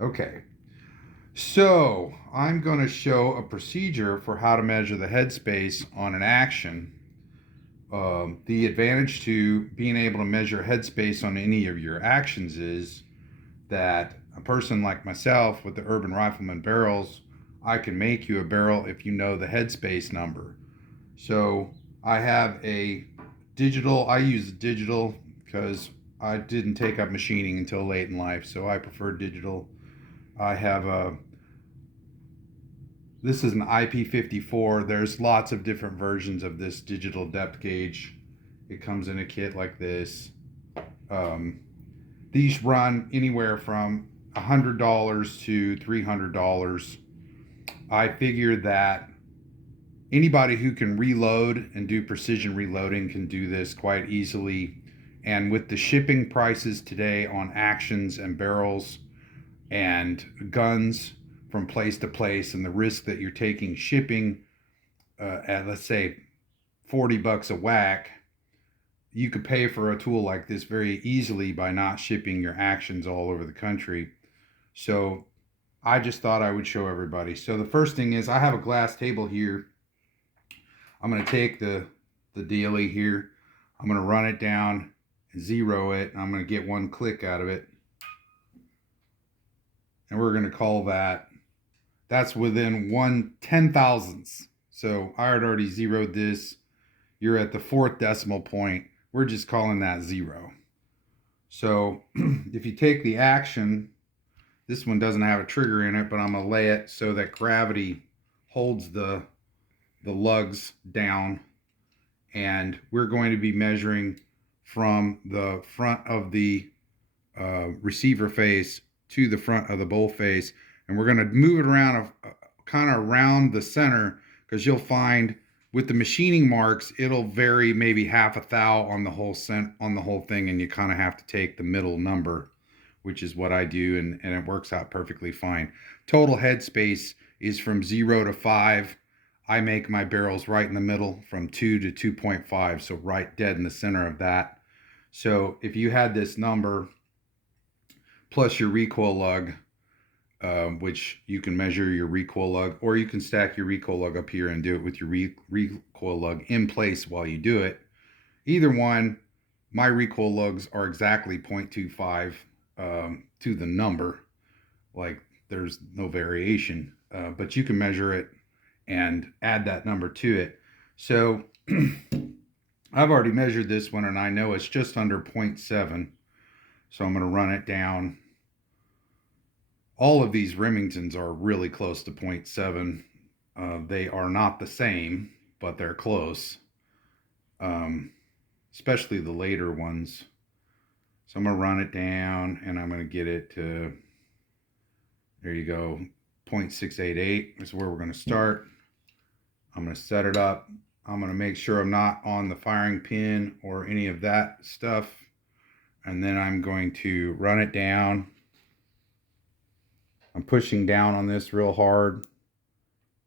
Okay, so I'm going to show a procedure for how to measure the headspace on an action. The advantage to being able to measure headspace on any of your actions is that a person like myself with the Urban Rifleman barrels, I can make you a barrel if you know the headspace number. So I have a digital, I use digital because I didn't take up machining until late in life, so I prefer digital. I have a This is an IP54. There's lots of different versions of this digital depth gauge. It comes in a kit like this. Um, these run anywhere from $100 to $300. I figure that anybody who can reload and do precision reloading can do this quite easily. And with the shipping prices today on actions and barrels and guns from place to place, and the risk that you're taking shipping at, let's say, 40 bucks a whack, you could pay for a tool like this very easily by not shipping your actions all over the country. So I just thought I would show everybody. So the first thing is I have a glass table here. I'm going to take the daily here. I'm going to run it down, zero it, and I'm going to get one click out of it. And we're going to call that's within 1/10,000th. So I had already zeroed this. You're at the fourth decimal point. We're just calling that zero. So if you take the action, this one doesn't have a trigger in it, but I'm going to lay it so that gravity holds the lugs down. And we're going to be measuring from the front of the receiver face to the front of the bowl face. And we're going to move it around, kind of around the center, because you'll find with the machining marks, it'll vary maybe half a thou on the whole thing, and you kind of have to take the middle number, which is what I do, and it works out perfectly fine. Total headspace is from 0 to 5. I make my barrels right in the middle, from 2 to 2.5, so right dead in the center of that. So if you had this number plus your recoil lug, which you can measure your recoil lug, or you can stack your recoil lug up here and do it with your recoil lug in place while you do it. Either one, my recoil lugs are exactly 0.25 to the number. Like, there's no variation, but you can measure it and add that number to it. So I've already measured this one, and I know it's just under 0.7. So I'm going to run it down. All of these Remingtons are really close to 0.7. They are not the same, but they're close, especially the later ones. So I'm going to run it down, and I'm going to get it to, there you go, 0.688 is where we're going to start. I'm going to set it up. I'm going to make sure I'm not on the firing pin or any of that stuff. And then I'm going to run it down. I'm pushing down on this real hard,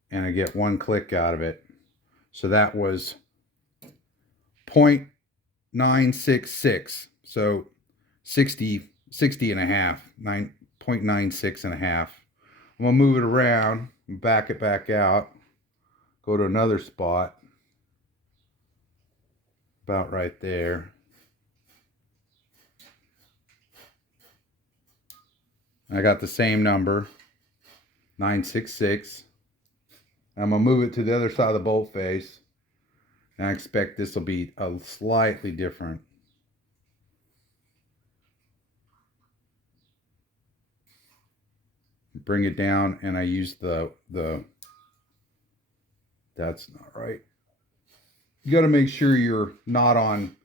and I get one click out of it. So that was 0.966. So 60 and a half, 0.96 and a half. I'm going to move it around and back it back out. Go to another spot. About right there. I got the same number, 966. I'm going to move it to the other side of the bolt face. And I expect this will be a slightly different. Bring it down, and I use that's not right. You got to make sure you're not on,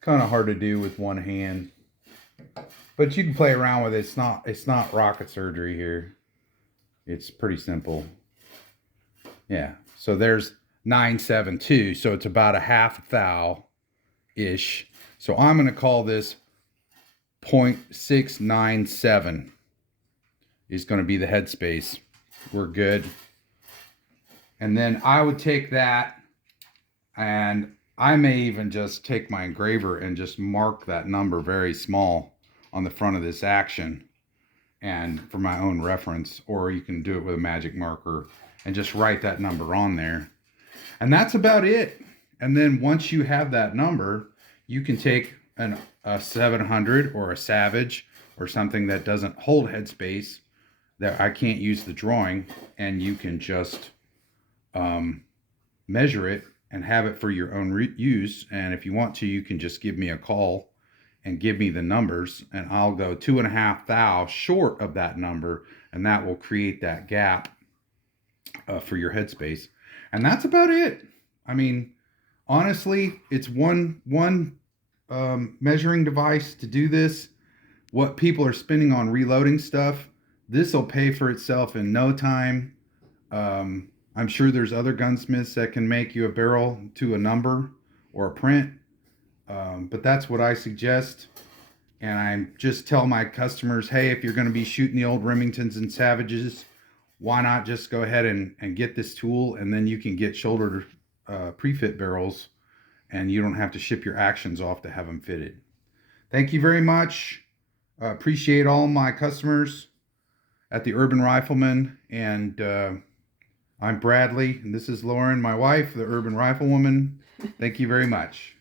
kind of hard to do with one hand. But you can play around with it. It's not rocket surgery here. It's pretty simple. Yeah. So there's 972. So it's about a half thou ish. So I'm going to call this 0.697 is going to be the headspace. We're good. And then I would take that, and I may even just take my engraver and just mark that number very small on the front of this action. and for my own reference, or you can do it with a magic marker and just write that number on there. And that's about it. And then once you have that number, you can take a 700 or a Savage or something that doesn't hold headspace, that I can't use the drawing, and you can just measure it and have it for your own use. And if you want to, you can just give me a call and give me the numbers, and I'll go 2.5 thou short of that number, and that will create that gap for your headspace. And that's about it. I mean, honestly, it's one measuring device to do this. What people are spending on reloading stuff, this will pay for itself in no time. I'm sure there's other gunsmiths that can make you a barrel to a number or a print, but that's what I suggest. And I just tell my customers, hey, if you're going to be shooting the old Remingtons and Savages, why not just go ahead and get this tool, and then you can get shoulder pre-fit barrels, and you don't have to ship your actions off to have them fitted. Thank you very much. Appreciate all my customers at the Urban Rifleman, and I'm Bradley, and this is Lauren, my wife, the Urban Riflewoman. Thank you very much.